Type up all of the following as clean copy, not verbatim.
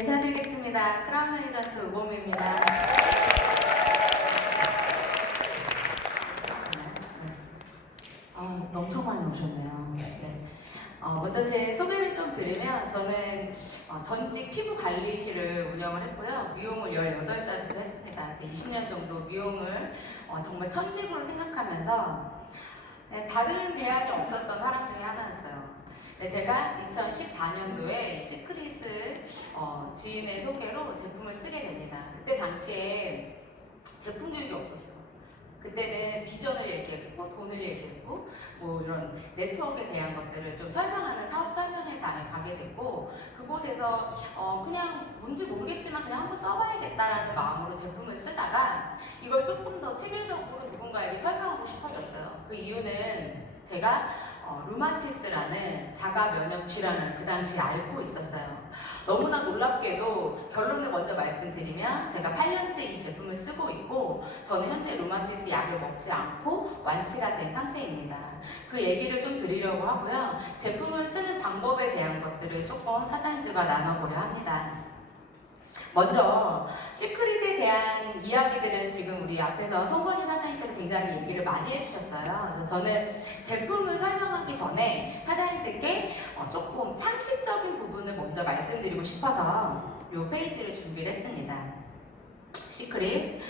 인사드리겠습니다. 크라운 에이전트 우범입니다. 엄청 많이 오셨네요. 네. 먼저 제 소개를 좀 드리면 저는 전직 피부 관리실을 운영을 했고요. 미용을 18살부터 했습니다. 20년 정도 미용을 정말 천직으로 생각하면서 다른 대안이 없었던 사람 중에 하나였어요. 제가 2014년도에 시크릿을 지인의 소개로 제품을 쓰게 됩니다. 그때 당시에 제품 교육이 없었어요. 그때는 비전을 얘기했고 돈을 얘기했고 뭐 이런 네트워크에 대한 것들을 좀 설명하는 사업 설명회장을 가게 됐고, 그곳에서 그냥 뭔지 모르겠지만 그냥 한번 써봐야겠다라는 마음으로 제품을 쓰다가 이걸 조금 더 체계적으로 누군가에게 설명하고 싶어졌어요. 그 이유는 제가 루마티스라는 자가 면역 질환을 그 당시에 알고 있었어요. 너무나 놀랍게도 결론을 먼저 말씀드리면 제가 8년째 이 제품을 쓰고 있고 저는 현재 루마티스 약을 먹지 않고 완치가 된 상태입니다. 그 얘기를 좀 드리려고 하고요. 제품을 쓰는 방법에 대한 것들을 조금 사장님들과 나눠보려 합니다. 먼저 시크릿에 대한 이야기들은 지금 우리 앞에서 송건희 사장님께서 굉장히 얘기를 많이 해주셨어요. 그래서 저는 제품을 설명하기 전에 사장님들께 조금 상식적인 부분을 먼저 말씀드리고 싶어서 이 페이지를 준비를 했습니다. 시크릿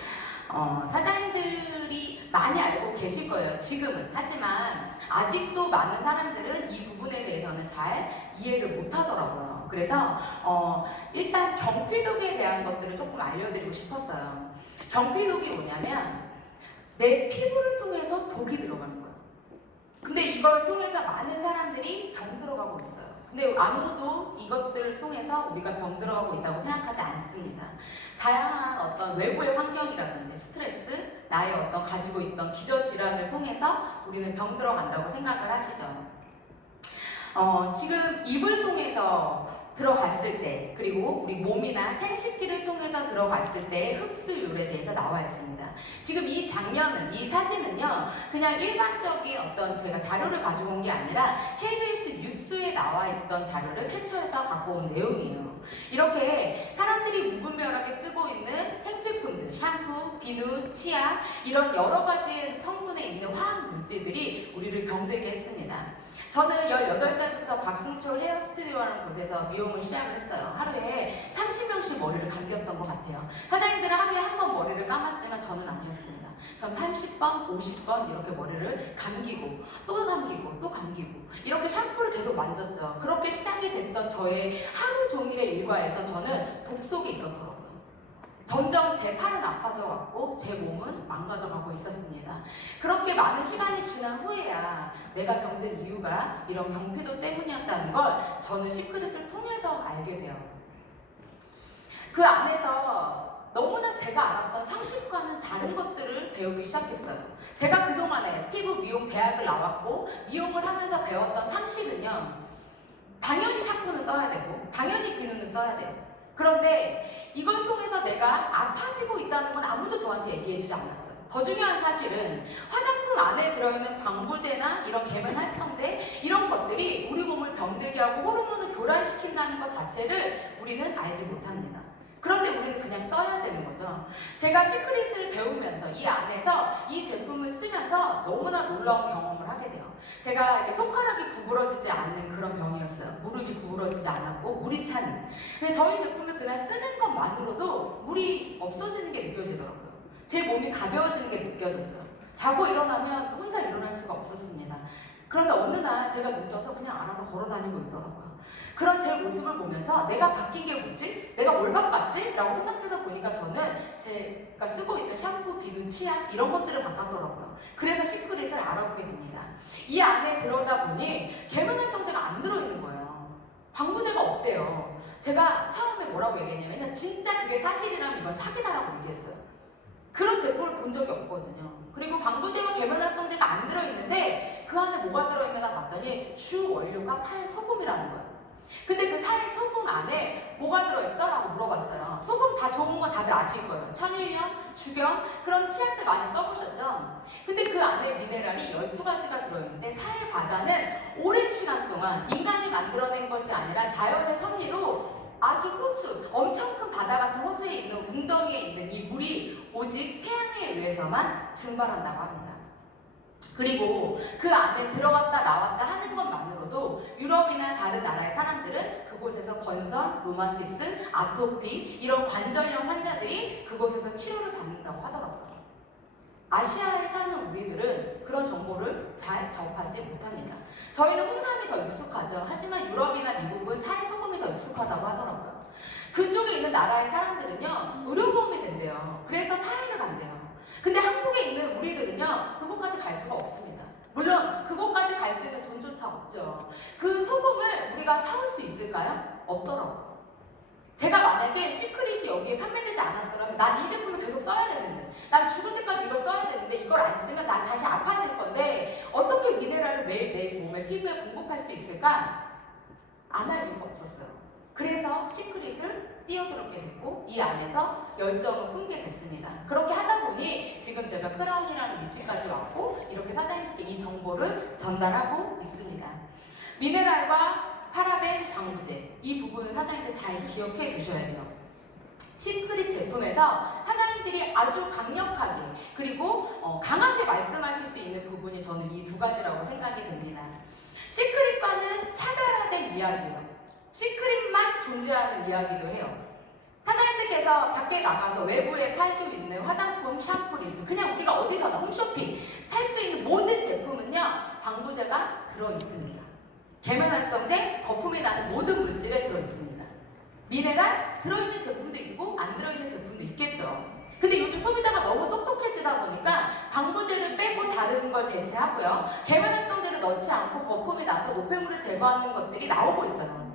사장님들이 많이 알고 계실 거예요, 지금은. 하지만 아직도 많은 사람들은 이 부분에 대해서는 잘 이해를 못 하더라고요. 그래서 일단 경피독에 대한 것들을 조금 알려드리고 싶었어요. 경피독이 뭐냐면 내 피부를 통해서 독이 들어가는 거예요. 근데 이걸 통해서 많은 사람들이 병 들어가고 있어요. 근데 아무도 이것들을 통해서 우리가 병 들어가고 있다고 생각하지 않습니다. 다양한 어떤 외부의 환경이라든지 스트레스, 나의 어떤 가지고 있던 기저질환을 통해서 우리는 병 들어간다고 생각을 하시죠. 지금 입을 통해서 들어갔을 때, 그리고 우리 몸이나 생식기를 통해서 들어갔을 때의 흡수율에 대해서 나와 있습니다. 지금 이 장면은, 이 사진은요, 그냥 일반적인 어떤 제가 자료를 가지고 온 게 아니라 KBS 뉴스에 나와 있던 자료를 캡처해서 갖고 온 내용이에요. 이렇게 사람들이 무분별하게 쓰고 있는 생필품들, 샴푸, 비누, 치약, 이런 여러 가지 성분에 있는 화학 물질들이 우리를 병들게 했습니다. 저는 18살부터 박승철 헤어 스튜디오라는 곳에서 미용을 시작을 했어요. 하루에 30명씩 머리를 감겼던 것 같아요. 사장님들은 하루에 한 번 머리를 감았지만 저는 아니었습니다. 전 30번, 50번 이렇게 머리를 감기고 또 감기고 또 감기고 이렇게 샴푸를 계속 만졌죠. 그렇게 시작이 됐던 저의 하루 종일의 일과에서 저는 독 속에 있었더라고요. 점점 제 팔은 아파져갔고 제 몸은 망가져가고 있었습니다. 그렇게 많은 시간이 지난 후에야 내가 병든 이유가 이런 경피도 때문이었다는 걸 저는 시크릿을 통해서 알게 돼요. 그 안에서 너무나 제가 알았던 상식과는 다른 것들을 배우기 시작했어요. 제가 그동안에 피부 미용 대학을 나왔고 미용을 하면서 배웠던 상식은요, 당연히 샴푸는 써야 되고 당연히 비누는 써야 돼요. 그런데 이걸 통해서 내가 아파지고 있다는 건 아무도 저한테 얘기해주지 않았어요. 더 중요한 사실은 화장품 안에 들어있는 방부제나 이런 계면활성제 이런 것들이 우리 몸을 병들게 하고 호르몬을 교란시킨다는 것 자체를 우리는 알지 못합니다. 그런데 우리는 그냥 써야 되는 거죠. 제가 시크릿을 배우면서 이 안에서 이 제품을 쓰면서 너무나 놀라운 경험을 하게 돼요. 제가 이렇게 손가락이 구부러지지 않는 그런 병이었어요. 무릎이 구부러지지 않았고 물이 차는. 근데 저희 제품을 그냥 쓰는 것만으로도 물이 없어지는 게 느껴지더라고요. 제 몸이 가벼워지는 게 느껴졌어요. 자고 일어나면 혼자 일어날 수가 없었습니다. 그런데 어느 날 제가 눈 떠서 그냥 알아서 걸어 다니고 있더라고요. 그런 제 모습을 보면서 내가 바뀐 게 뭐지? 내가 뭘 바꿨지? 라고 생각해서 보니까 저는 제가 쓰고 있던 샴푸, 비누, 치약 이런 것들을 바꿨더라고요. 그래서 시크릿을 알아보게 됩니다. 이 안에 들어다 보니 계면활성제가 안 들어있는 거예요. 방부제가 없대요. 제가 처음에 뭐라고 얘기했냐면 진짜 그게 사실이라면 이건 사기다라고 얘기했어요. 그런 제품을 본 적이 없거든요. 그리고 방부제와 계면활성제가 안 들어있는데 그 안에 뭐가 들어있나 봤더니 주 원료가 사의 소금이라는 거예요. 근데 그 사의 소금 안에 뭐가 들어있어? 라고 물어봤어요. 소금 다 좋은 건 다들 아실 거예요. 천일염, 주경 그런 치약들 많이 써보셨죠? 근데 그 안에 미네랄이 12가지가 들어있는데 사의 바다는 오랜 시간 동안 인간이 만들어낸 것이 아니라 자연의 섭리로 아주 호수, 엄청 큰 바다 같은 호수에 있는 웅덩이에 있는 이 물이 오직 태양에 의해서만 증발한다고 합니다. 그리고 그 안에 들어갔다 나왔다 하는 것만으로도 유럽이나 다른 나라의 사람들은 그곳에서 건설, 로마티스, 아토피 이런 관절염 환자들이 그곳에서 치료를 받는다고 하더라고요. 아시아에 사는 우리들은 그런 정보를 잘 접하지 못합니다. 저희는 홍삼이 더 익숙하죠. 하지만 유럽이나 미국은 사해소금이 더 익숙하다고 하더라고요. 그쪽에 있는 나라의 사람들은요, 의료보험이 된대요. 그래서 사해를 간대요. 근데 한국에 있는 우리들은요, 그곳까지 갈 수가 없습니다. 물론 그곳까지 갈 수 있는 돈조차 없죠. 그 소금을 우리가 사올 수 있을까요? 없더라고요. 제가 만약에 시크릿이 여기에 판매되지 않았더라면 난 이 제품을 계속 써야 되는데, 난 죽을 때까지 이걸 써야 되는데, 이걸 안 쓰면 난 다시 아파질 건데 어떻게 미네랄을 매일매일 몸에, 피부에 공급할 수 있을까? 안 할 이유가 없었어요. 그래서 시크릿을 뛰어들었게 됐고 이 안에서 열정을 품게 됐습니다. 그렇게 하다 보니 지금 제가 크라운이라는 위치까지 왔고 이렇게 사장님께 이 정보를 전달하고 있습니다. 미네랄과 파라벤, 방부제 이 부분은 사장님들 잘 기억해 두셔야 돼요. 시크릿 제품에서 사장님들이 아주 강력하게 그리고 강하게 말씀하실 수 있는 부분이 저는 이 두 가지라고 생각이 됩니다. 시크릿과는 차별화된 이야기예요. 시크릿만 존재하는 이야기도 해요. 사장님들께서 밖에 나가서 외부에 팔고 있는 화장품, 샴푸, 리스 그냥 우리가 어디서나 홈쇼핑 살 수 있는 모든 제품은요 방부제가 들어있습니다. 계면활성제, 거품이 나는 모든 물질에 들어있습니다. 미네랄 들어있는 제품도 있고 안 들어있는 제품도 있겠죠. 근데 요즘 소비자가 너무 똑똑해지다 보니까 방부제를 빼고 다른 걸 대체하고요. 계면활성제를 넣지 않고 거품이 나서 노폐물을 제거하는 것들이 나오고 있어요.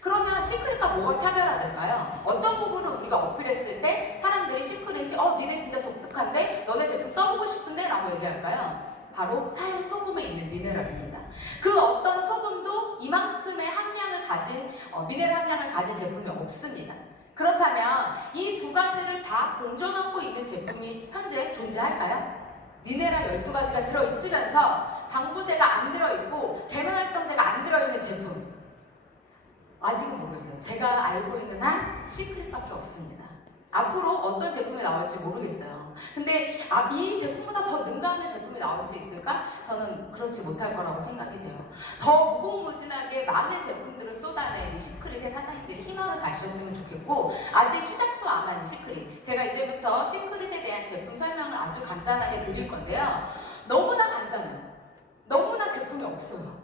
그러면 시크릿과 뭐가 차별화될까요? 어떤 부분을 우리가 어필했을 때 사람들이 시크릿이 니네 진짜 독특한데? 너네 제품 써보고 싶은데? 라고 얘기할까요? 바로 사해 소금에 있는 미네랄입니다. 그 어떤 소금도 이만큼의 함량을 가진 미네랄 함량을 가진 제품이 없습니다. 그렇다면 이 두 가지를 다 공존하고 있는 제품이 현재 존재할까요? 미네랄 12가지가 들어있으면서 방부제가 안 들어있고 계면활성제가 안 들어있는 제품 아직은 모르겠어요. 제가 알고 있는 한 시크릿밖에 없습니다. 앞으로 어떤 제품이 나올지 모르겠어요. 근데 이 제품보다 더 능가하는 제품이 나올 수 있을까? 저는 그렇지 못할 거라고 생각이 돼요. 더 무궁무진하게 많은 제품들을 쏟아낸 시크릿의 사장님들이 희망을 가셨으면 좋겠고 아직 시작도 안 한 시크릿 제가 이제부터 시크릿에 대한 제품 설명을 아주 간단하게 드릴 건데요. 너무나 간단해요. 너무나 제품이 없어요.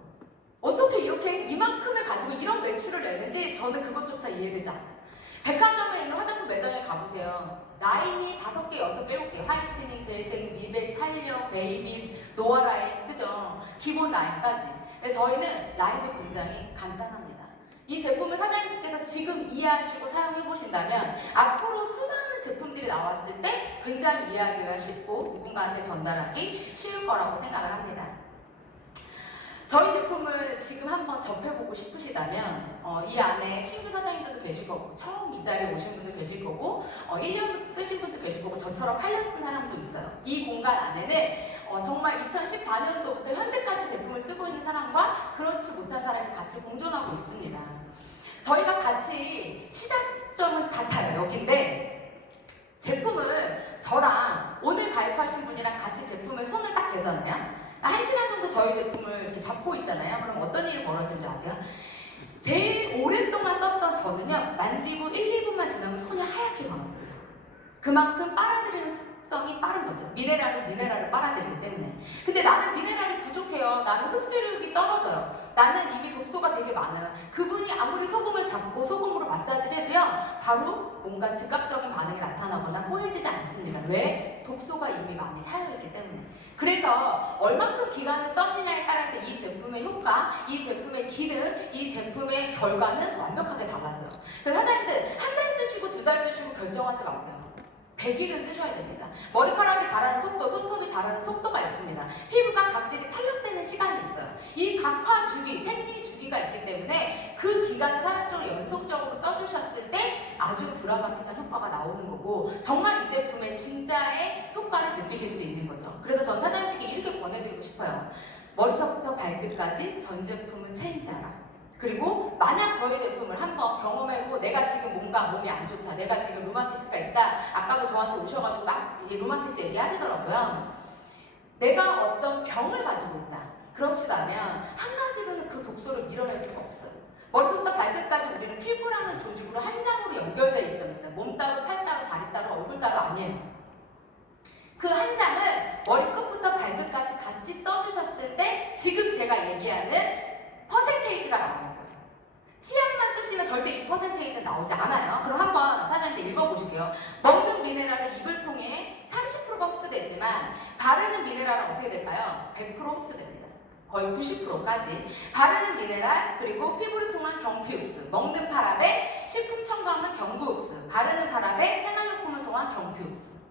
어떻게 이렇게 이만큼을 가지고 이런 매출을 내는지 저는 그것조차 이해되지 않아요. 백화점에 있는 화장품 매장에 가보세요. 라인이 5개, 6개, 7개. 화이트닝, 젤생, 미백, 탄력, 베이비, 노화 라인, 그죠? 기본 라인까지. 근데 저희는 라인도 굉장히 간단합니다. 이 제품을 사장님께서 지금 이해하시고 사용해보신다면 앞으로 수많은 제품들이 나왔을 때 굉장히 이해하기가 쉽고 누군가한테 전달하기 쉬울 거라고 생각을 합니다. 저희 제품을 지금 한번 접해보고 싶으시다면 이 안에 신규 사장님들도 계실 거고 처음 이 자리에 오신 분도 계실 거고 1년 쓰신 분도 계실 거고 저처럼 8년 쓴 사람도 있어요. 이 공간 안에는 정말 2014년도부터 현재까지 제품을 쓰고 있는 사람과 그렇지 못한 사람이 같이 공존하고 있습니다. 저희가 같이 시작점은 같아요. 여기인데 제품을 저랑 오늘 가입하신 분이랑 같이 제품을 손을 딱 대잖아요. 1시간 정도 저희 제품을 이렇게 잡고 있잖아요. 그럼 어떤 일이 벌어지는지 아세요? 제일 오랫동안 썼던 저는요, 만지고 1, 2분만 지나면 손이 하얗게 변합니다. 그만큼 빨아들이는 습성이 빠른 거죠. 미네랄을 빨아들이기 때문에. 근데 나는 미네랄이 부족해요. 나는 흡수력이 떨어져요. 나는 이미 독소가 되게 많아요. 그분이 아무리 소금을 잡고 소금으로 마사지를 해도요, 바로 뭔가 즉각적인 반응이 나타나거나 포해지지 않습니다. 왜? 독소가 이미 많이 차여있기 때문에. 그래서 얼만큼 기간을 썼느냐에 따라서 이 제품의 효과, 이 제품의 기능, 이 제품의 결과는 완벽하게 달라져요. 그래서 사장님들 한 달 쓰시고 2달 쓰시고 결정하지 마세요. 100일은 쓰셔야 됩니다. 머리카락이 자라는 속도, 손톱이 자라는 속도가 있습니다. 피부가 각질이 탄력되는 시간이 있어요. 이 각화 주기, 생리 주기가 있기 때문에 그 기간을 사용적으로 연속적으로 써주셨을 때 아주 드라마틱한 효과가 나오는 거고 정말 이 제품의 진짜의 효과를 느끼실 수 있는 거죠. 그래서 전 사장님들께 이렇게 권해드리고 싶어요. 머리서부터 발끝까지 전 제품을 체인지하라. 그리고 만약 저희 제품을 한번 경험해보고 내가 지금 뭔가 몸이 안 좋다, 내가 지금 루마티스가 있다, 아까도 저한테 오셔가지고 막 루마티스 얘기하시더라고요. 내가 어떤 병을 가지고 있다, 그러시다면 한 가지로는 그 독소를 밀어낼 수가 없어요. 머리부터 발끝까지 우리는 피부라는 조직으로 한 장으로 연결되어 있습니다. 몸 따로, 팔 따로, 다리 따로, 얼굴 따로 아니에요. 그 한 장을 머리끝부터 발끝까지 같이 써주셨을 때 지금 제가 얘기하는 퍼센테이지가 나오는 거예요. 치약만 쓰시면 절대 이 퍼센테이지 나오지 않아요. 그럼 한번 사장님들 읽어보실게요. 먹는 미네랄은 입을 통해 30%가 흡수되지만 바르는 미네랄은 어떻게 될까요? 100% 흡수됩니다. 거의 90%까지. 바르는 미네랄, 그리고 피부를 통한 경피 흡수, 먹는 파라벤, 식품 첨가물 경구 흡수, 바르는 파라벤, 생활용품을 통한 경피 흡수.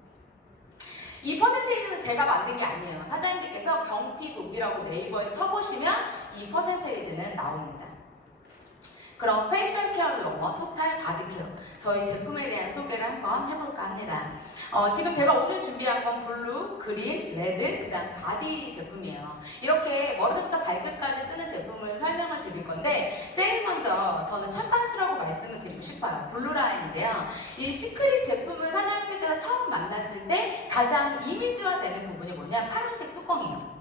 이 퍼센테이지는 제가 만든 게 아니에요. 사장님들께서 경피독이라고 네이버에 쳐보시면 이 퍼센테이지는 나옵니다. 그럼 페이셜 케어를 넘어 토탈 바디 케어, 저희 제품에 대한 소개를 한번 해볼까 합니다. 지금 제가 오늘 준비한 건 블루, 그린, 레드, 그 다음 바디 제품이에요. 이렇게 머리부터 발끝까지 쓰는 제품을 설명을 드릴 건데 제일 먼저 저는 첫 단추라고 말씀을 드리고 싶어요. 블루 라인인데요. 이 시크릿 제품을 사장님들과 처음 만났을 때 가장 이미지화 되는 부분이 뭐냐? 파란색 뚜껑이에요.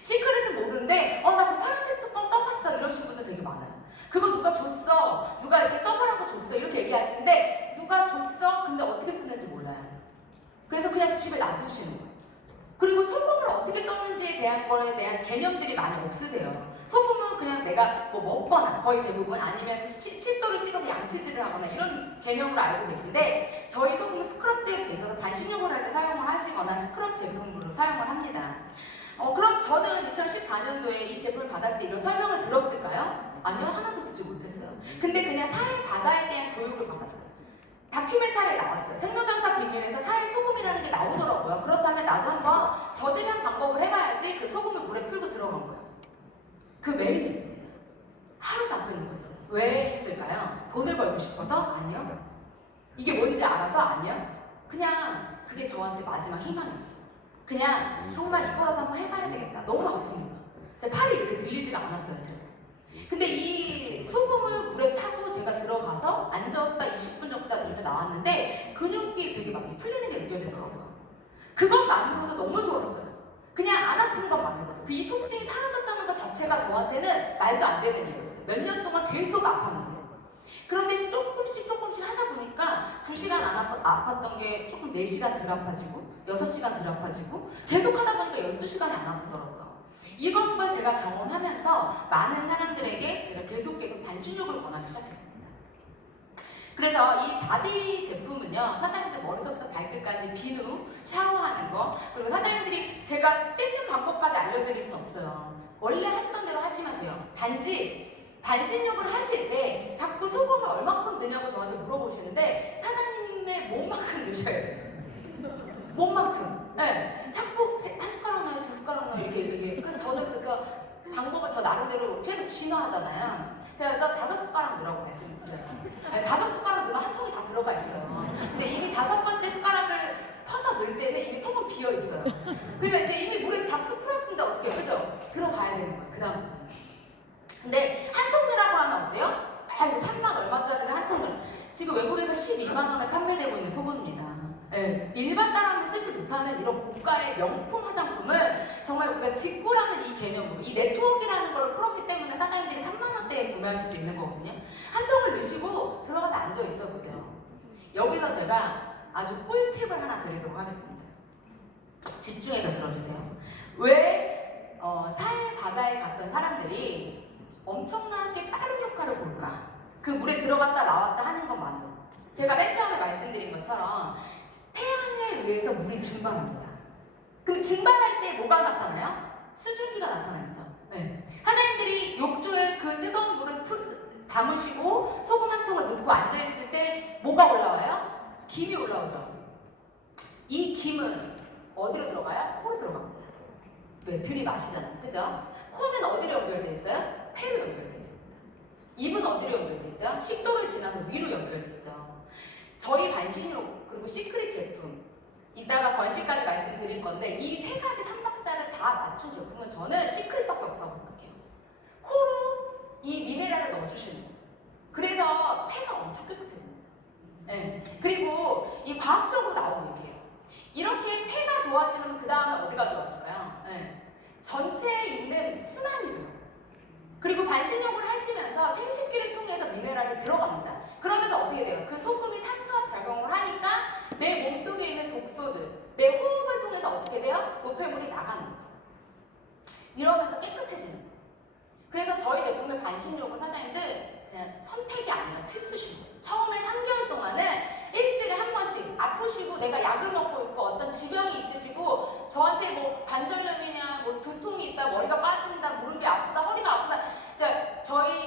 시크릿은 모르는데 나 그 파란색 뚜껑 써봤어 이러시는 분들 되게 많아요. 그거 누가 줬어, 누가 이렇게 써보라고 줬어 이렇게 얘기하시는데 누가 줬어? 근데 어떻게 쓰는지 몰라요. 그래서 그냥 집에 놔두시는 거예요. 그리고 소금을 어떻게 썼는지에 대한 거에 대한 개념들이 많이 없으세요. 소금은 그냥 내가 뭐 먹거나 거의 대부분 아니면 칫솔을 찍어서 양치질을 하거나 이런 개념으로 알고 계신데 저희 소금은 스크럽제로 돼 있어서 반신욕을 할 때 사용을 하시거나 스크럽 제품으로 사용을 합니다. 그럼 저는 2014년도에 이 제품을 받았을 때 이런 설명을 들었을까요? 아니요, 하나도 듣지 못했어요. 근데 그냥 사회 바다에 대한 교육을 받았어요. 다큐멘터리에 나왔어요. 생로병사 비밀에서 사회 소금이라는 게 나오더라고요. 그렇다면 나도 한번 저들한 방법을 해봐야지. 그 소금을 물에 풀고 들어간 거예요. 그 매일 했습니다. 하루도 안 빼는 거였어요. 왜 했을까요? 돈을 벌고 싶어서? 아니요. 이게 뭔지 알아서? 아니요. 그냥 그게 저한테 마지막 희망이었어요. 그냥 정말 이거라도 한번 해봐야 되겠다. 너무 아프니까. 제 팔이 이렇게 들리지가 않았어요, 제가. 근데 이 소금을 물에 타고 제가 들어가서 앉았다 20분 정도 있다 나왔는데 근육이 되게 많이 풀리는 게 느껴지더라고요. 그것만으로도 너무 좋았어요. 그냥 안 아픈 것만으로도. 이 통증이 사라졌다는 것 자체가 저한테는 말도 안 되는 일이었어요. 몇 년 동안 계속 아팠는데. 그런데 조금씩 하다 보니까 2시간 안 아팠던 게 조금 4시간 덜 아파지고 6시간 덜 아파지고 계속 하다 보니까 12시간이 안 아프더라고요. 이것만 제가 경험하면서 많은 사람들에게 제가 계속 반신욕을 권하기 시작했습니다. 그래서 이 바디 제품은요, 사장님들 머리부터 발끝까지 비누, 샤워하는 거, 그리고 사장님들이 제가 쓰는 방법까지 알려드릴 수는 없어요. 원래 하시던 대로 하시면 돼요. 단지 반신욕을 하실 때 자꾸 소금을 얼마큼 넣냐고 저한테 물어보시는데 사장님의 몸만큼 넣으셔야 돼요. 몸만큼. 네. 자꾸 한 숟가락 넣어요, 2숟가락 넣어요 이렇게. 그래서 저는 방법을 저 나름대로 최소 진화하잖아요. 제가 그래서 5숟가락 넣으라고 말씀을 드려요. 네, 5숟가락 넣으면 한 통이 다 들어가 있어요. 근데 이미 5번째 숟가락을 퍼서 넣을 때는 이미 통은 비어 있어요. 그러니까 이제 이미 물에 다 풀었는데 어떻게 해요? 그죠? 들어가야 되는 거예요. 그다음부터. 근데 한 통 넣으라고 하면 어때요? 이거 3만 얼마짜리를 한 통 넣어. 지금 외국에서 12만 원에 판매되고 있는 소금입니다. 네, 일반 사람이 쓰지 못하는 이런 고가의 명품 화장품을 정말 우리가 직구라는 이 개념으로, 이 네트워크라는 걸 풀었기 때문에 사장님들이 3만 원대에 구매하실 수 있는 거거든요. 한 통을 넣으시고 들어가서 앉아 있어 보세요. 여기서 제가 아주 꿀팁을 하나 드리도록 하겠습니다. 집중해서 들어주세요. 왜 사해 바다에 갔던 사람들이 엄청나게 빠른 효과를 볼까? 그 물에 들어갔다 나왔다 하는 것만으로. 제가 맨 처음에 말씀드린 것처럼 태양에 의해서 물이 증발합니다. 그럼 증발할 때 뭐가 나타나요? 수증기가 나타나겠죠. 네. 사장님들이 욕조에 그 뜨거운 물을 담으시고 소금 한 통을 넣고 앉아있을 때 뭐가 올라와요? 김이 올라오죠. 이 김은 어디로 들어가요? 코로 들어갑니다. 왜? 들이마시잖아요. 그죠? 코는 어디로 연결되어 있어요? 폐로 연결되어 있습니다. 입은 어디로 연결되어 있어요? 식도를 지나서 위로 연결되어 있죠. 저희 반신욕 그리고 시크릿 제품 이따가 건식까지 말씀드릴 건데 이 3가지 3박자를 다 맞춘 제품은 저는 시크릿밖에 없다고 생각해요. 코로 이 미네랄을 넣어주시는 거예요. 그래서 폐가 엄청 깨끗해집니다. 네. 그리고 이 과학적으로 나오는 얘기예요. 이렇게 폐가 좋아지면 그 다음에 어디가 좋아질까요? 네. 전체에 있는 순환이 돼요. 그리고 반신욕을 하시면서 생식기를 통해서 미네랄이 들어갑니다. 그러면서 어떻게 돼요? 그 소금이 삼투압 작용을 하니까 내 몸속에 있는 독소들, 내 호흡을 통해서 어떻게 돼요? 노폐물이 나가는 거죠. 이러면서 깨끗해지는 거예요. 그래서 저희 제품의 반신욕은 사장님들 그냥 선택이 아니라 필수신 거예요. 처음에 3개월 동안은 일주일에 한 번씩 아프시고 내가 약을 먹고 있고 어떤 지병이 있으시고 저한테 뭐 관절염이냐 뭐 두통이 있다 머리가 빠진다 무릎이 아프다 허리가 아프다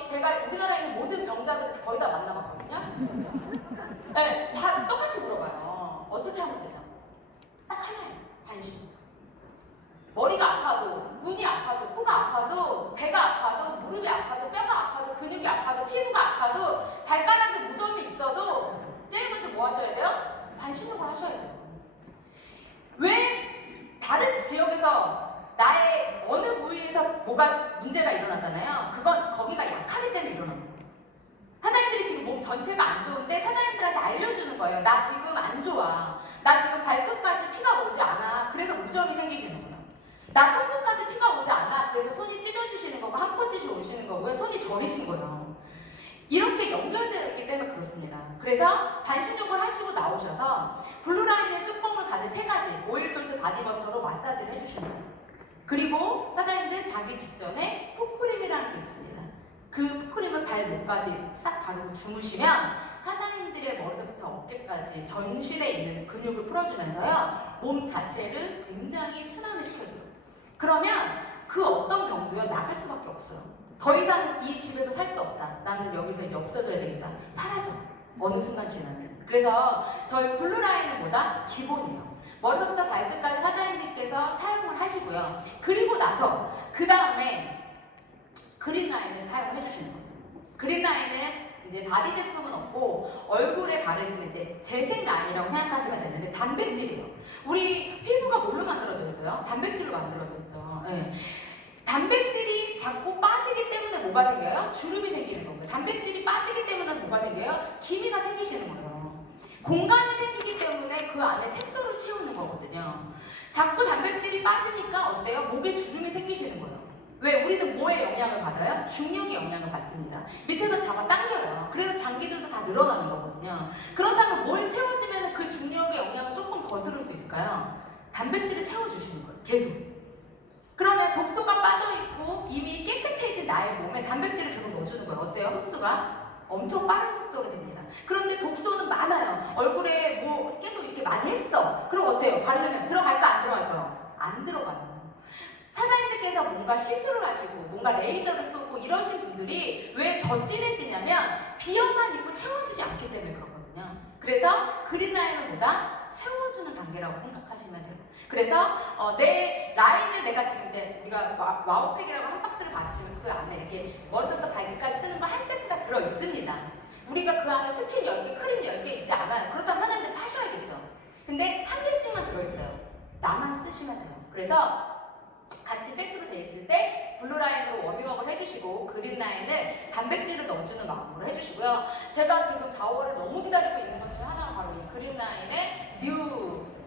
제가 우리나라에 있는 모든 병자들 거의 다 만나봤거든요. 네, 다 똑같이 물어봐요. 어떻게 하면 되냐? 딱 하나예요. 반신. 머리가 아파도, 눈이 아파도, 코가 아파도, 배가 아파도, 무릎이 아파도, 뼈가 아파도, 근육이 아파도, 피부가 아파도, 발가락에 무좀이 있어도 제일 먼저 뭐 하셔야 돼요? 반신욕을 하셔야 돼요. 왜 다른 지역에서 나의 어느 부위에서 뭐가 문제가 일어나잖아요. 그건 거기가 약하기 때문에 일어나는 거예요. 사장님들이 지금 몸 전체가 안 좋은데 사장님들한테 알려주는 거예요. 나 지금 안 좋아. 나 지금 발끝까지 피가 오지 않아. 그래서 무좀이 생기시는 거예요. 나 손끝까지 피가 오지 않아. 그래서 손이 찢어지시는 거고 한 포지시 오시는 거고요. 손이 저리신 거예요. 이렇게 연결되어 있기 때문에 그렇습니다. 그래서 반신욕을 하시고 나오셔서 블루라인의 뚜껑을 가진 3가지 오일솔트 바디버터로 마사지를 해주시는 거예요. 그리고 사장님들 자기 직전에 풋크림이라는 게 있습니다. 그 풋크림을 발목까지 싹 바르고 주무시면 사장님들의 머리부터 어깨까지 전신에 있는 근육을 풀어주면서요 몸 자체를 굉장히 순환을 시켜줘요. 그러면 그 어떤 병도요 나갈 수밖에 없어요. 더 이상 이 집에서 살 수 없다. 나는 여기서 이제 없어져야 되겠다. 사라져. 어느 순간 지나면. 그래서 저희 블루라인은 뭐다? 기본이에요. 머리부터 발끝까지 사장님들께서 사용을 하시고요. 그리고 나서 그 다음에 그린라인을 사용해 주시는 거예요. 그린라인은 이제 바디 제품은 없고 얼굴에 바르시는 이제 재생 라인이라고 생각하시면 되는데 단백질이에요. 우리 피부가 뭘로 만들어져 있어요? 단백질로 만들어져 있죠. 네. 단백질이 자꾸 빠지기 때문에 뭐가 생겨요? 주름이 생기는 겁니다. 단백질이 빠지기 때문에 뭐가 생겨요? 기미가 생기시는 거예요. 공간이 생기기 때문에 그 안에 색소를 채우는 거거든요. 자꾸 단백질이 빠지니까 어때요? 목에 주름이 생기시는 거예요. 왜? 우리는 뭐에 영향을 받아요? 중력의 영향을 받습니다. 밑에서 잡아당겨요. 그래서 장기들도 다 늘어나는 거거든요. 그렇다면 뭘 채워주면 그 중력의 영향을 조금 거스를 수 있을까요? 단백질을 채워주시는 거예요. 계속. 그러면 독소가 빠져있고 이미 깨끗해진 나의 몸에 단백질을 계속 넣어주는 거예요. 어때요? 흡수가 엄청 빠른 속도로 됩니다. 그런데 독소는 많아요. 얼굴에 뭐 계속 이렇게 많이 했어. 그럼 어때요? 바르면 들어갈까 안 들어갈까요? 안 들어가요. 사장님들께서 뭔가 시술을 하시고 뭔가 레이저를 쏘고 이러신 분들이 왜 더 진해지냐면 비염만 있고 채워주지 않기 때문에 그렇거든요. 그래서 그린라인은 뭐다? 채워주는 단계라고 생각하시면 돼요. 그래서 내 라인을 내가 지금 이제 우리가 와우팩이라고 한 박스를 받으시면 그 안에 이렇게 머리부터 발끝까지 쓰는 거 한 세트가 들어있습니다. 우리가 그 안에 스킨 10개, 크림 10개 있지 않아요. 그렇다면 사장님들 파셔야겠죠. 근데 한 개씩만 들어있어요. 나만 쓰시면 돼요. 그래서 같이 세트로 되어 있을 때 블루라인으로 워밍업을 해주시고 그린라인은 단백질을 넣어주는 마음으로 해주시고요. 제가 지금 4월을 너무 기다리고 있는 것 중에 하나가 바로 이 그린라인의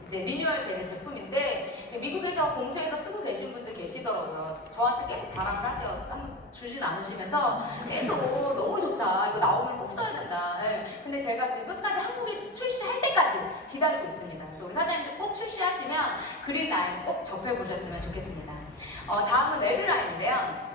이제 리뉴얼 되는 제품인데 미국에서 공수해서 쓰고 계신 분들 계시더라고요. 저한테 계속 자랑을 하세요. 한번 주진 않으시면서 계속 너무 좋다. 이거 나오면 꼭 써야 된다. 네. 근데 제가 지금 끝까지 한국에 출시할 때까지 기다리고 있습니다. 그래서 우리 사장님들 꼭 출시하시면 그린라인 꼭 접해보셨으면 좋겠습니다. 다음은 레드라인인데요.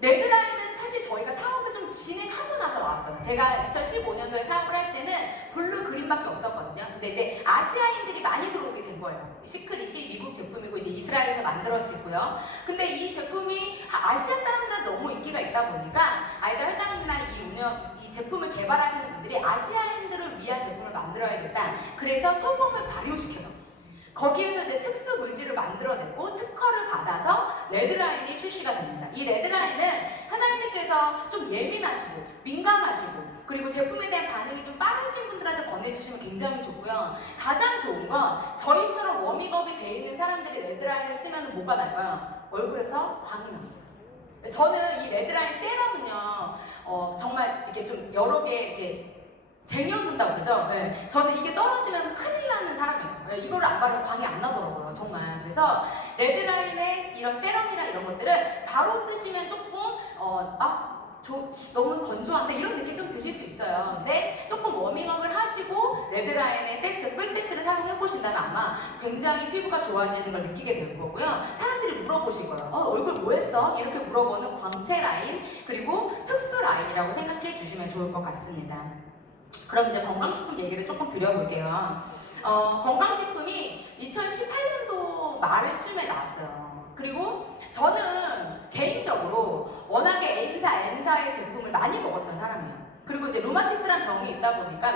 레드라인은 사실 저희가 사업을 좀 진행하고 나서 나왔어요. 제가 2015년도에 사업을 할 때는 블루 그린밖에 없었거든요. 근데 이제 아시아인들이 많이 들어오게 된 거예요. 시크릿이 미국 제품이고 이제 이스라엘에서 만들어지고요. 근데 이 제품이 아시아 사람들한테 너무 인기가 있다 보니까 아이자 회장님이나 이 제품을 개발하시는 분들이 아시아인들을 위한 제품을 만들어야겠다. 그래서 소금을 발효시켜요. 거기에서 이제 특수 물질을 만들어내고 특허를 받아서 레드라인이 출시가 됩니다. 이 레드라인은 사장님들께서 좀 예민하시고 민감하시고 그리고 제품에 대한 반응이 좀 빠르신 분들한테 권해주시면 굉장히 좋고요. 가장 좋은 건 저희처럼 워밍업이 돼 있는 사람들이 레드라인을 쓰면 뭐가 날까요? 얼굴에서 광이 납니다. 저는 이 레드라인 세럼은요, 정말 이렇게 좀 여러 개 이렇게 쟁여둔다고 그러죠. 네. 저는 이게 떨어지면 큰일 나는 사람이에요. 네. 이거를 안 바르면 광이 안 나더라고요, 정말. 그래서 레드라인의 이런 세럼이나 이런 것들은 바로 쓰시면 조금 너무 건조한데 이런 느낌 좀 드실 수 있어요. 근데 조금 워밍업을 하시고 레드라인의 세트, 풀세트를 사용해 보신다면 아마 굉장히 피부가 좋아지는 걸 느끼게 될 거고요. 사람들이 물어보실 거예요. 얼굴 뭐 했어? 이렇게 물어보는 광채 라인, 그리고 특수 라인이라고 생각해 주시면 좋을 것 같습니다. 그럼 이제 건강식품 얘기를 조금 드려볼게요. 건강식품이 2018년도 말쯤에 나왔어요. 그리고 저는 개인적으로 워낙에 N사의 제품을 많이 먹었던 사람이에요. 그리고 이제 루마티스란 병이 있다 보니까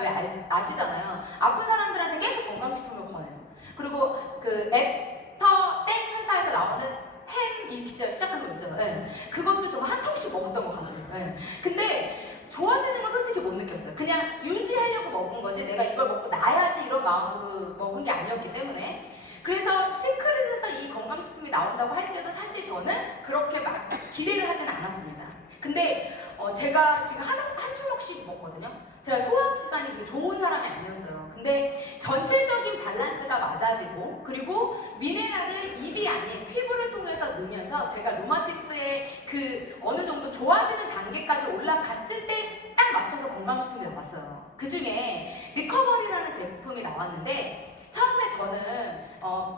아시잖아요. 아픈 사람들한테 계속 건강식품을 권해요. 그리고 그 액터 땡 회사에서 나오는 햄 이 기자 시작한 거 있잖아요. 네. 그것도 좀 한 통씩 먹었던 것 같아요. 네. 근데 좋아지는 건 솔직히 못 느꼈어요. 그냥 유지하려고 먹은 거지 내가 이걸 먹고 나야지 이런 마음으로 먹은 게 아니었기 때문에. 그래서 시크릿에서 이 건강식품이 나온다고 할 때도 사실 저는 그렇게 막 기대를 하진 않았습니다. 근데 제가 지금 한 주먹씩 먹거든요. 제가 소화기관이 그렇게 좋은 사람이 아니었어요. 근데 전체적인 밸런스가 맞아지고, 그리고 미네랄을 입이 아닌 피부를 통해서 넣으면서 제가 루마티스의 그 어느 정도 좋아지는 단계까지 올라갔을 때 딱 맞춰서 건강식품이 나왔어요. 그 중에 리커버리라는 제품이 나왔는데, 처음에 저는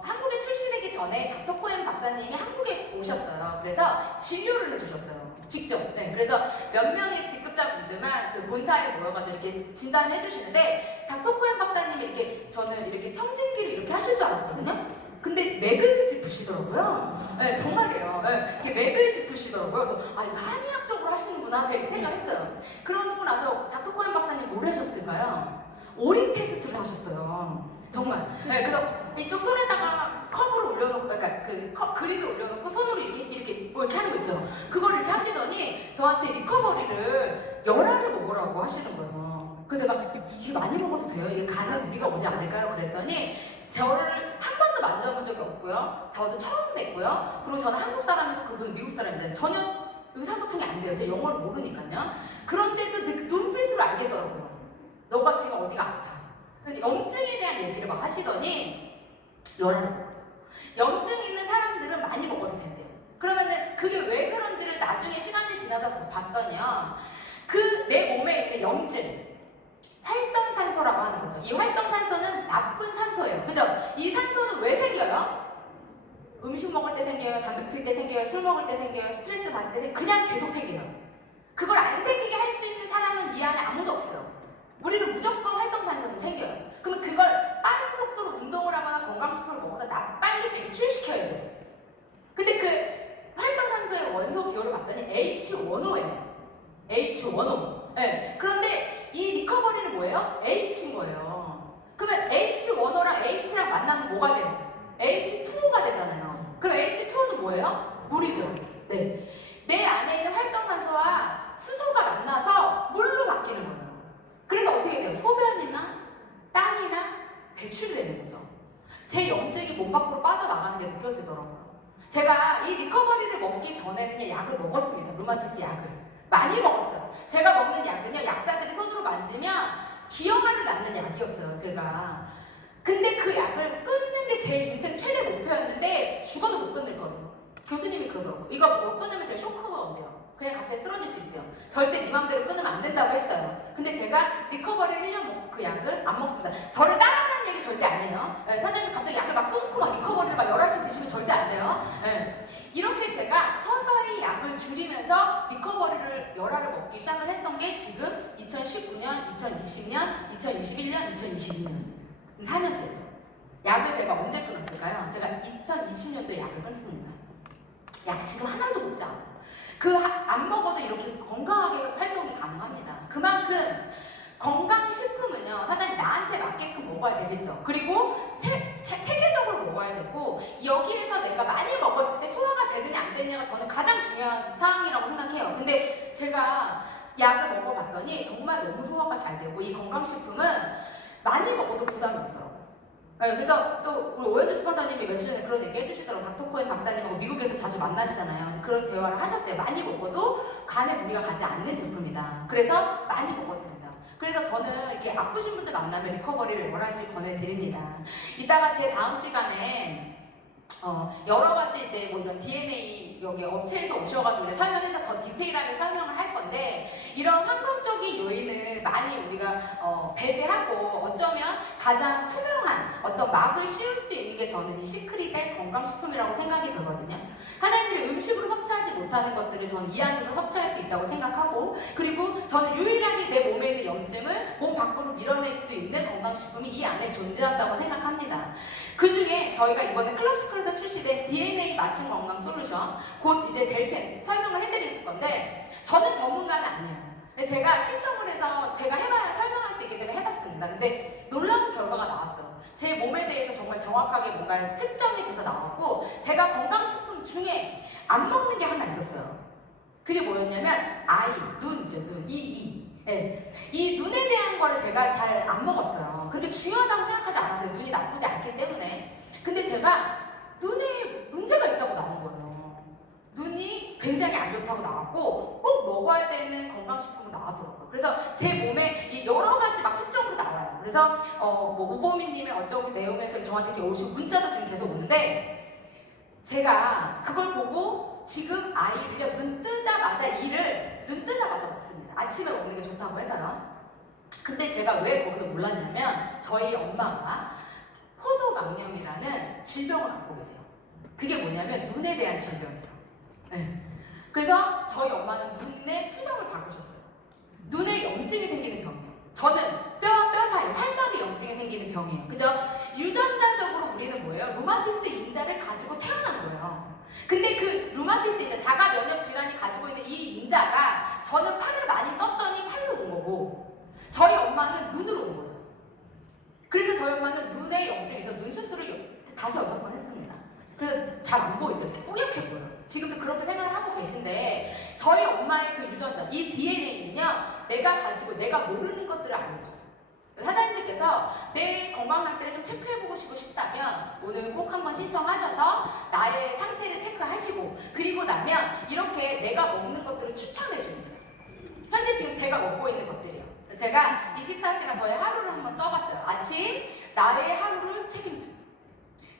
한국에 출시되기 전에 닥터 코엔 박사님이 한국에 오셨어요. 그래서 진료를 해주셨어요. 직접. 네, 그래서 몇 명의 직급자분들만 그 본사에 모여가지고 이렇게 진단을 해주시는데, 닥터 코엔 박사님이 이렇게 저는 이렇게 청진기를 이렇게 하실 줄 알았거든요. 근데 맥을 짚으시더라고요. 네, 정말이에요. 네, 이렇게 맥을 짚으시더라고요. 그래서 이거 한의학적으로 하시는구나 제가 생각을 했어요. 그러고 나서 닥터 코엔 박사님 뭘 하셨을까요? 오린 테스트를 하셨어요. 정말. 네, 그래서 이쪽 손에다가 컵을 올려놓고, 그러니까 그 컵 그립을 올려놓고 손으로 이렇게 하는 거 있죠. 그걸 이렇게 하시더니 저한테 리커버리를 열알을 먹으라고 하시는 거예요. 그래서 내가 이게 많이 먹어도 돼요? 이게 간에 무리가 오지 않을까요? 그랬더니 저를 한 번도 만져본 적이 없고요. 저도 처음 뵀고요. 그리고 저는 한국 사람이고 그분은 미국 사람이잖아요. 전혀 의사소통이 안 돼요. 제가 영어를 모르니까요. 그런데도 눈빛으로 알겠더라고요. 너가 지금 어디가 아파. 염증에 대한 얘기를 막 하시더니 열알을 먹어요. 염증 있는 사람들은 많이 먹어도 된대요. 그러면은 그게 왜 그런지를 나중에 시간이 지나서 봤더니요. 그 내 몸에 있는 염증, 활성산소라고 하는 거죠. 이 활성산소는 나쁜 산소예요. 그죠? 이 산소는 왜 생겨요? 음식 먹을 때 생겨요, 담배 필 때 생겨요, 술 먹을 때 생겨요, 스트레스 받을 때 생겨요. 그냥 계속 생겨요. 그걸 안 생기게 할 수 있는 사람은 이 안에 아무도 없어요. 우리는 무조건 활성산소는 생겨요. 그러면 그걸 빠른 속도로 운동을 하거나 건강식품을 먹어서 빨리 배출시켜야 돼요. 근데 그 활성산소의 원소 기호를 봤더니 H1O예요. H1O. 네. 그런데 이 리커버리는 뭐예요? H인 거예요. 그러면 H1O랑 H랑 만나면 뭐가 돼요? H2O가 되잖아요. 그럼 H2O는 뭐예요? 물이죠. 네. 내 안에 있는 활성산소와 수소가 만나서 물로 바뀌는 거예요. 그래서 어떻게 돼요? 소변이나 땀이나 배출되는 거죠. 제 염증이 몸 밖으로 빠져나가는 게 느껴지더라고요. 제가 이 리커버리를 먹기 전에는 약을 먹었습니다. 루마티스 약을. 많이 먹었어요. 제가 먹는 약은요, 약사들이 손으로 만지면 기형아를 낳는 약이었어요, 제가. 근데 그 약을 끊는 게 제 인생 최대 목표였는데 죽어도 못 끊을 거예요. 교수님이 그러더라고요. 이거 못 끊으면 제가 쇼크가 온대요. 그냥 갑자기 쓰러질 수 있대요. 절대 네 맘대로 끊으면 안 된다고 했어요. 근데 제가 리커버리를 1년 먹고 그 약을 안 먹습니다. 저를 따라하는 얘기 절대 안 해요. 네, 사장님이 갑자기 약을 막 끊고 막 리커버리를 막 11씩 드시면 절대 안 돼요. 네. 이렇게 제가 서서히 약을 줄이면서 리커버리를 열알을 먹기 시작을 했던 게 지금 2019년, 2020년, 2021년, 2022년 4년째예요. 약을 제가 언제 끊었을까요? 제가 2020년도에 약을 끊습니다. 약 지금 하나도 먹지 않아요. 안 먹어도 이렇게 건강하게 활동이 가능합니다. 그만큼 건강식품은요, 사장님 나한테 맞게끔 먹어야 되겠죠. 그리고 체계적으로 먹어야 되고, 여기에서 내가 많이 먹었을 때 소화가 되느냐 안 되느냐가 저는 가장 중요한 사항이라고 생각해요. 근데 제가 약을 먹어봤더니 정말 너무 소화가 잘 되고, 이 건강식품은 많이 먹어도 부담이 없더라고요. 네, 그래서 또 우리 오현주 스폰서님이 며칠 전에 그런 얘기 해주시더라고요. 닥터코인 박사님하고 미국에서 자주 만나시잖아요. 그런 대화를 하셨대요. 많이 먹어도 간에 무리가 가지 않는 제품이다. 그래서 많이 먹어도 된다. 그래서 저는 이렇게 아프신 분들 만나면 리커버리를 원활씩 권해드립니다. 이따가 제 다음 시간에 여러 가지 이제 뭐 이런 DNA 여기 업체에서 오셔가지고 설명해서 더 디테일하게 설명을 할 건데, 이런 환경적인 요인을 많이 우리가 배제하고 어쩌면 가장 투명한 어떤 막을 씌울 수 있는 게 저는 이 시크릿의 건강식품이라고 생각이 들거든요. 사람들이 음식으로 섭취하지 못하는 것들을 저는 이 안에서 섭취할 수 있다고 생각하고, 그리고 저는 유일하게 내 몸에 있는 염증을 몸 밖으로 밀어낼 수 있는 건강식품이 이 안에 존재한다고 생각합니다. 그 중에 저희가 이번에 클럽시클에서 출시된 DNA 맞춤 건강 솔루션, 곧 이제 될 텐데 설명을 해드릴 건데, 저는 전문가는 아니에요. 제가 신청을 해서 제가 해봐야 설명할 수 있기 때문에 해봤습니다. 근데 놀라운 결과가 나왔어요. 제 몸에 대해서 정말 정확하게 뭔가 측정이 돼서 나왔고, 제가 건강식품 중에 안 먹는 게 하나 있었어요. 그게 뭐였냐면 눈이죠. 네. 이 눈에 대한 거를 제가 잘 안 먹었어요. 그렇게 중요하다고 생각하지 않았어요. 눈이 나쁘지 않기 때문에. 근데 제가 눈에 문제가 있다고 나온 거예요. 눈이 굉장히 안 좋다고 나왔고, 꼭 먹어야 되는 건강식품으로 나왔더라고요. 그래서 제 몸에 이 여러 가지 막 측정으로 나와요. 그래서 뭐 우보미님의 어쩌고 내용에서 저한테 이렇게 오시고 문자도 지금 계속 오는데, 제가 그걸 보고 지금 아이를요, 눈 뜨자마자 먹습니다. 아침에 먹는 게 좋다고 해서요. 근데 제가 왜 거기서 놀랐냐면, 저희 엄마가 포도망염이라는 질병을 갖고 계세요. 그게 뭐냐면 눈에 대한 질병이에요. 네. 그래서 저희 엄마는 눈에 수정을 박으셨어요. 눈에 염증이 생기는 병이에요. 저는 뼈 사이 활막에 염증이 생기는 병이에요. 그죠? 유전자적으로 우리는 뭐예요? 루마티스 인자를 가지고 태어난 거예요. 근데 그 루마티스 인자, 자가 면역 질환이 가지고 있는 이 인자가, 저는 팔을 많이 썼더니 팔로 온 거고, 저희 엄마는 눈으로 온 거예요. 그래서 저희 엄마는 눈에 염증이 있어서 눈 수술을 5-6번 했습니다. 그래서 잘 안 보이세요. 이렇게 뿌옇게 보여요. 지금도 그렇게 생각을 하고 계신데, 저희 엄마의 그 유전자, 이 DNA는요, 내가 모르는 것들을 알려줘요. 사장님들께서 내 건강 상태를 좀 체크해보고 싶다면 오늘 꼭 한번 신청하셔서 나의 상태를 체크하시고, 그리고 나면 이렇게 내가 먹는 것들을 추천해줍니다. 현재 지금 제가 먹고 있는 것들이에요. 제가 24시간 저의 하루를 한번 써봤어요. 아침, 나의 하루를 책임집니다.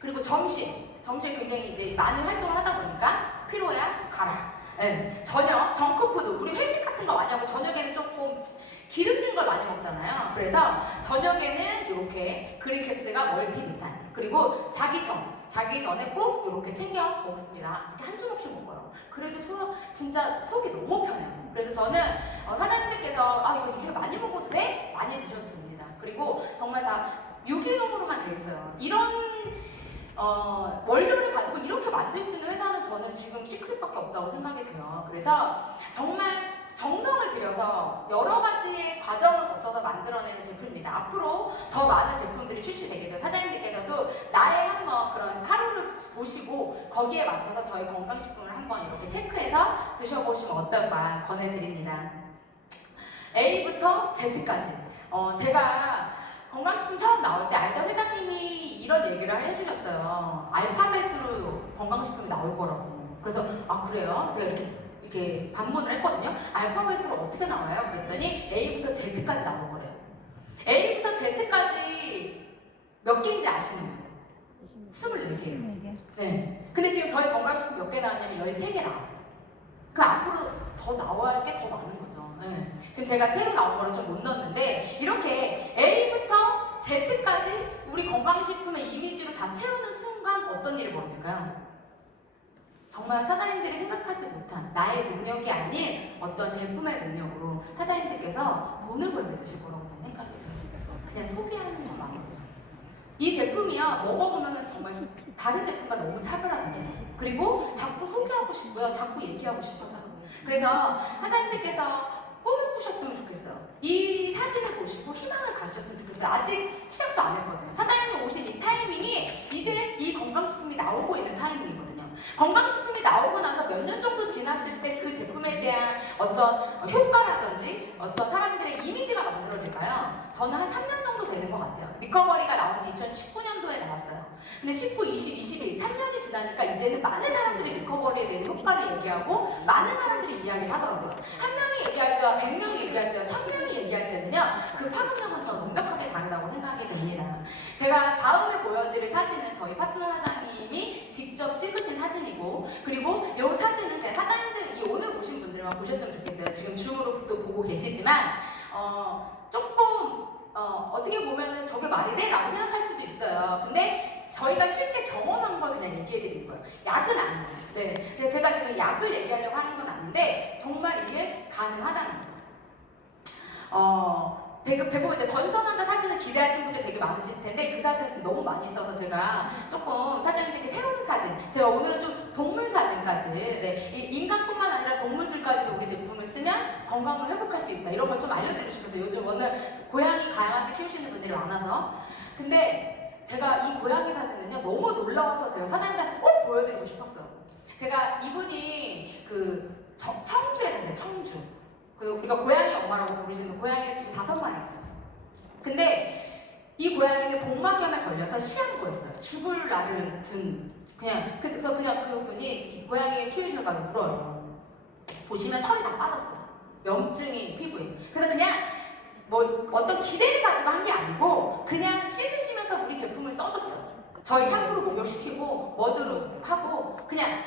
그리고 점심 굉장히 이제 많은 활동을 하다 보니까 피로야 가라. 네. 저녁 정크푸드, 우리 회식 같은 거 많이 하고 저녁에는 조금 기름진 걸 많이 먹잖아요. 그래서 저녁에는 이렇게 그리캡스가 멀티비타민, 그리고 자기 전에 꼭 이렇게 챙겨 먹습니다. 이렇게 한 주먹씩 먹어요. 그래도 진짜 속이 너무 편해요. 그래서 저는 사장님들께서 이거 이렇게 많이 먹어도 돼? 많이 드셔도 됩니다. 그리고 정말 다 유기농으로만 돼 있어요. 이런 원료를 가지고 이렇게 만들 수 있는 회사는 저는 지금 시크릿밖에 없다고 생각이 돼요. 그래서 정말 정성을 들여서 여러 가지의 과정을 거쳐서 만들어내는 제품입니다. 앞으로 더 많은 제품들이 출시되겠죠. 사장님들께서도 나의 한번 그런 하루를 보시고 거기에 맞춰서 저희 건강식품을 한번 이렇게 체크해서 드셔보시면 어떨까 권해드립니다. A부터 Z까지. 제가 건강식품 처음 나올 때 알자 회장님이 이런 얘기를 해주셨어요. 알파벳으로 건강식품이 나올 거라고. 그래서 그래요? 제가 이렇게 반문을 했거든요. 알파벳으로 어떻게 나와요? 그랬더니 A부터 Z까지 나올 거래요. A부터 Z까지 몇 개인지 아시는 거예요? 24개예요. 네. 근데 지금 저희 건강식품 몇 개 나왔냐면 13개 나왔어요. 그 앞으로 더 나올 게 더 많은 거죠. 네. 지금 제가 새로 나온 거를 좀 못 넣었는데, 이렇게 A부터 Z까지 우리 건강식품의 이미지로 다 채우는 순간 어떤 일이 벌어질까요? 정말 사장님들이 생각하지 못한 나의 능력이 아닌 어떤 제품의 능력으로 사장님들께서 돈을 벌게 되실 거라고 저는 생각이 들어요. 그냥 소비하는 것만으로. 이 제품이요, 먹어보면 정말 다른 제품과 너무 차별화됩니다. 그리고 자꾸 소비하고 싶고요, 자꾸 얘기하고 싶어서. 그래서 사장님들께서 꿈을 꾸셨으면 좋겠어요. 이 사진을 보시고 희망을 가지셨으면 좋겠어요. 아직 시작도 안 했거든요. 사장님이 오신 이 타이밍이 이제 이 건강식품이 나오고 있는 타이밍이거든요. 건강식품이 나오고 나서 몇 년 정도 지났을 때 그 제품에 대한 어떤 효과라든지 어떤 사람들의 이미지가 만들어질 됐을까요? 저는 한 3년 정도 되는 것 같아요. 리커버리가 나온 지 2019년도에 나왔어요. 근데 19, 20, 21, 3년이 지나니까 이제는 많은 사람들이 리커버리에 대해서 효과를 얘기하고 많은 사람들이 이야기를 하더라고요. 한 명이 얘기할 때와 100명이 얘기할 때와 1000명이 얘기할 때는요, 그 파급력은 저는 완벽하게 다르다고 생각이 됩니다. 제가 다음에 보여드릴 사진은 저희 파트너 사장님이 직접 찍으신 사진이고, 그리고 이 사진은 그냥 사장님들, 이 오늘 오신 분들만 보셨으면 좋겠어요. 지금 줌으로 또 보고 계시지만 조금 어떻게 보면은 저게 말이 돼? 라고 생각할 수도 있어요. 근데 저희가 실제 경험한 걸 그냥 얘기해 드린 거예요. 약은 아니에요. 네. 근데 제가 지금 약을 얘기하려고 하는 건 아닌데 정말 이게 가능하다는 거죠. 대부분 이제 건선환자 사진을 기대하시는 분들이 되게 많으실 텐데 그 사진을 지금 너무 많이 써서 제가 조금 사장님들께 새로운 사진, 제가 오늘은 좀 동물 사진까지, 네, 인간뿐만 아니라 동물들까지도 우리 제품을 쓰면 건강을 회복할 수 있다, 이런 걸 좀 알려드리고 싶어서. 요즘 오늘 고양이, 강아지 키우시는 분들이 많아서. 근데 제가 이 고양이 사진은요 너무 놀라워서 제가 사장님한테 꼭 보여드리고 싶었어요. 제가 이분이 그 청주에 사세요. 청주. 우리가 고양이 엄마라고 부르시는 고양이가 지금 5마리 있어요. 근데 이 고양이는 복막염에 걸려서 시한부였어요. 죽을 날을 둔. 그래서 그냥 그분이 이 고양이 키우시다가 울어요. 보시면 털이 다 빠졌어요. 염증이 피부에. 그래서 그냥 뭐 어떤 기대를 가지고 한 게 아니고 그냥 씻으시면서 우리 제품을 써줬어요. 저희 샴푸로 목욕시키고 머드로 하고 그냥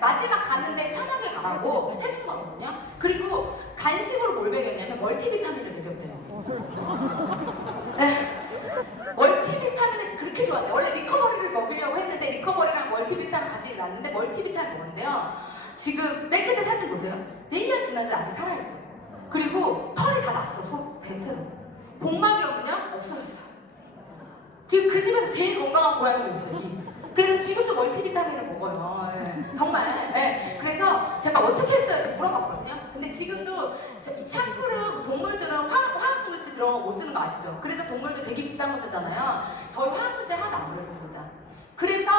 마지막 가는데 편하게 가라고 해준 거거든요. 그리고 간식으로 뭘 먹였냐면 멀티비타민을 먹였대요. 네. 멀티비타민을 그렇게 좋아해요. 원래 리커버리를 먹이려고 했는데 리커버리랑 멀티비타민 같이 놨는데 멀티비타민 먹었는데요. 지금 맨 끝에 사진 보세요. 이제 1년 지났는데 아직 살아있어요. 그리고 털이 다 났어. 대체로. 복막염은요 없어졌어. 지금 그 집에서 제일 건강한 고양이도 있어요. 그래서 지금도 멀티비타민을 먹어요. 예. 정말. 예. 그래서 제가 어떻게 했어요? 이렇게 물어봤거든요. 근데 지금도 이 샴푸를 동물들은 화학물질 들어간 거 못 쓰는 거 아시죠? 그래서 동물들 되게 비싼 거 쓰잖아요. 저희 화학물질 하나도 안 들어있습니다. 그래서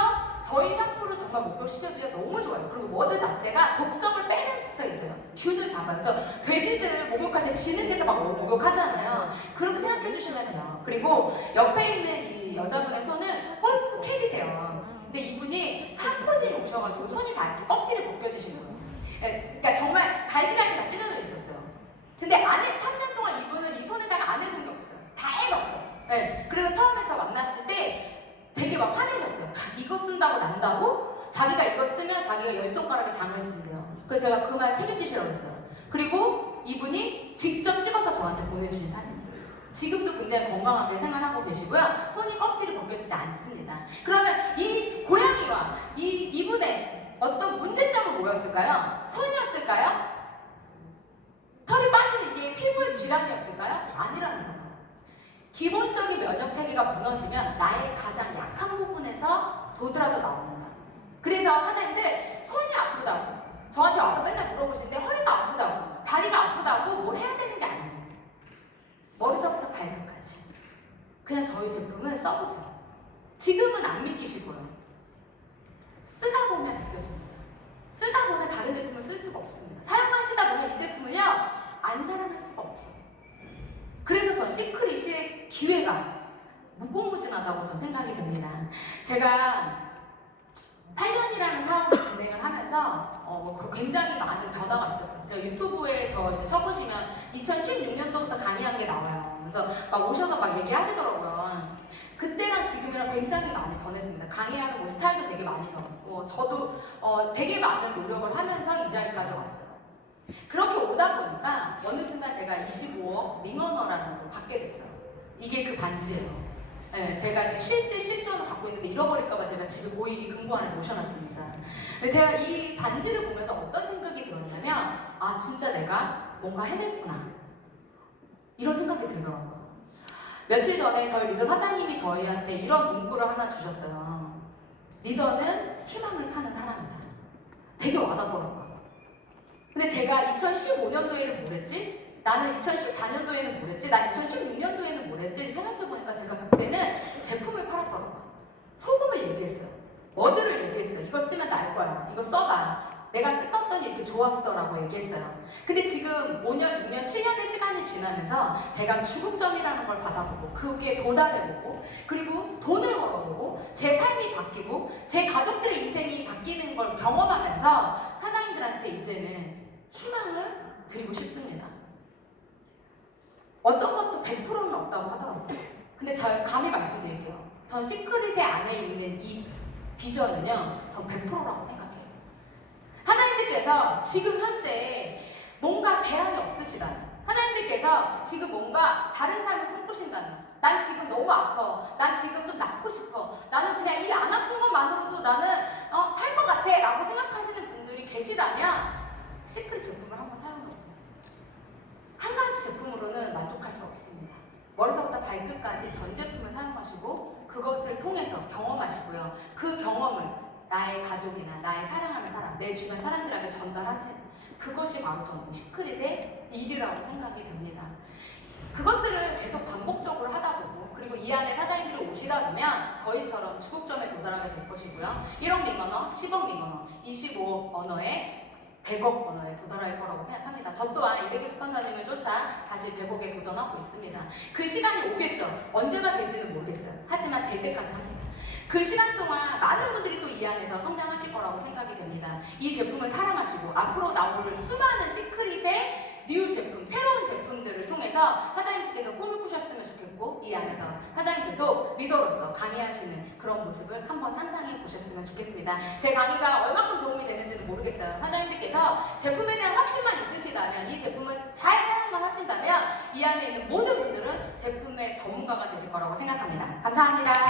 저희 샴푸를 정말 목욕시켜줘야 너무 좋아요. 그리고 워드 자체가 독성을 빼는 습성이 있어요. 균을 잡아서 돼지들 목욕할 때 진흙에서 막 목욕하잖아요. 그렇게 생각해 주시면 돼요. 그리고 옆에 있는 이 여자분의 손은 골프 캐디세요. 근데 이분이 산포진이 오셔가지고 손이 다 이렇게 껍질이 벗겨지신 거예요. 그러니까 정말 갈기갈기 다 찢어져 있었어요. 근데 3년 동안 이분은 이 손에다가 안 해본 게 없어요. 다 해봤어요. 네. 그래서 처음에 저 만났을 때 되게 막 화내셨어요. 이거 쓴다고 난다고? 자기가 이거 쓰면 자기가 10손가락에 장을 진대요. 그래서 제가 그 말 책임지시라고 했어요. 그리고 이분이 직접 찍어서 저한테 보내주신 사진이에요. 지금도 굉장히 건강하게 생활하고 계시고요. 손이 껍질이 벗겨지지 않습니다. 그러면 이 고양이와 이분의 어떤 문제점은 뭐였을까요? 손이었을까요? 털이 빠진 이게 피부의 질환이었을까요? 아니라는 거예요. 기본적인 면역 체계가 무너지면 나의 가장 약한 부분에서 도드라져 나옵니다. 그래서 하나님들 손이 아프다고 저한테 와서 맨날 물어보실 때 허리가 아프다고 다리가 아프다고 뭘 해야 되는 게 아니에요. 머리서부터 발끝까지 그냥 저희 제품을 써보세요. 지금은 안 믿기실 거예요. 쓰다 보면 느껴집니다. 쓰다 보면 다른 제품을 쓸 수가 없습니다. 사용하시다 보면 이 제품을요 안 사랑할 수가 없어요. 그래서 저 시크릿의 기회가 무궁무진하다고 저는 생각이 됩니다. 제가 8년이라는 사업을 진행을 하면서 굉장히 많은 변화가 있었어요. 제가 유튜브에 저 이제 쳐보시면 2016년도부터 강의한 게 나와요. 그래서 막 오셔서 막 얘기하시더라고요. 그때랑 지금이랑 굉장히 많이 변했습니다. 강의하는 뭐 스타일도 되게 많이 변했고 저도 되게 많은 노력을 하면서 이 자리까지 왔어요. 그렇게 오다 보니까 어느 순간 제가 25억 링어너라는 걸 받게 됐어요. 이게 그 반지예요. 네, 제가 지금 실존을 갖고 있는데 잃어버릴까봐 제가 집에 보이게 금고 안에 모셔놨습니다. 근데 제가 이 반지를 보면서 어떤 생각이 들었냐면 아 진짜 내가 뭔가 해냈구나 이런 생각이 들더라고요. 며칠 전에 저희 리더 사장님이 저희한테 이런 문구를 하나 주셨어요. 리더는 희망을 파는 사람이다. 되게 와닿더라고요. 근데 제가 2015년도에는 뭘 했지? 나는 2014년도에는 뭘 했지? 난 2016년도에는 뭘 했지? 생각해보니까 제가 그때는 제품을 팔았더라고요. 소금을 얘기했어요. 머드를 얘기했어요. 이거 쓰면 나을 거야. 이거 써봐. 내가 썼더니 이렇게 좋았어 라고 얘기했어요. 근데 지금 5년, 6년, 7년의 시간이 지나면서 제가 죽음점이라는 걸 받아보고 그게 도달해보고 그리고 돈을 벌어보고 제 삶이 바뀌고 제 가족들의 인생이 바뀌는 걸 경험하면서 사장님들한테 이제는 희망을 드리고 싶습니다. 어떤 것도 100%는 없다고 하더라고요. 근데 저 감히 말씀드릴게요. 전 시크릿의 안에 있는 이 비전은요, 전 100%라고 생각해요. 하나님께서 지금 현재 뭔가 대안이 없으시다면, 하나님께서 지금 뭔가 다른 삶을 꿈꾸신다면, 난 지금 너무 아파, 난 지금 좀 낫고 싶어, 나는 그냥 이 안 아픈 것만으로도 나는 살 것 같아 라고 생각하시는 분들이 계시다면 시크릿 제품을 한번 사용해보세요. 한 가지 제품으로는 만족할 수 없습니다. 머리서부터 발끝까지 전 제품을 사용하시고 그것을 통해서 경험하시고요. 그 경험을 나의 가족이나 나의 사랑하는 사람, 내 주변 사람들에게 전달하신 그것이 바로 저는 시크릿의 일이라고 생각이 됩니다. 그것들을 계속 반복적으로 하다 보고 그리고 이 안에 사장님들이 오시다 보면 저희처럼 주국점에 도달하게 될 것이고요. 1억 링언어, 10억 링언어, 25억 언어에 100억 언어에 도달할 거라고 생각합니다. 저 또한 이대기 스폰서님을 쫓아 다시 100억에 도전하고 있습니다. 그 시간이 오겠죠. 언제가 될지는 모르겠어요. 하지만 될 때까지 합니다. 그 시간 동안 많은 분들이 또 이 안에서 성장하실 거라고 생각이 됩니다. 이 제품을 사랑하시고 앞으로 나올 수많은 시크릿의 뉴 제품, 새로운 제품들을 통해서 사장님께서 꿈을 꾸셨으면 좋겠고 이 안에서 사장님들도 리더로서 강의하시는 그런 모습을 한번 상상해 보셨으면 좋겠습니다. 제 강의가 얼마큼 도움이 되는지는 모르겠어요. 사장님들께서 제품에 대한 확신만 있으시다면 이 제품을 잘 사용만 하신다면 이 안에 있는 모든 분들은 제품의 전문가가 되실 거라고 생각합니다. 감사합니다.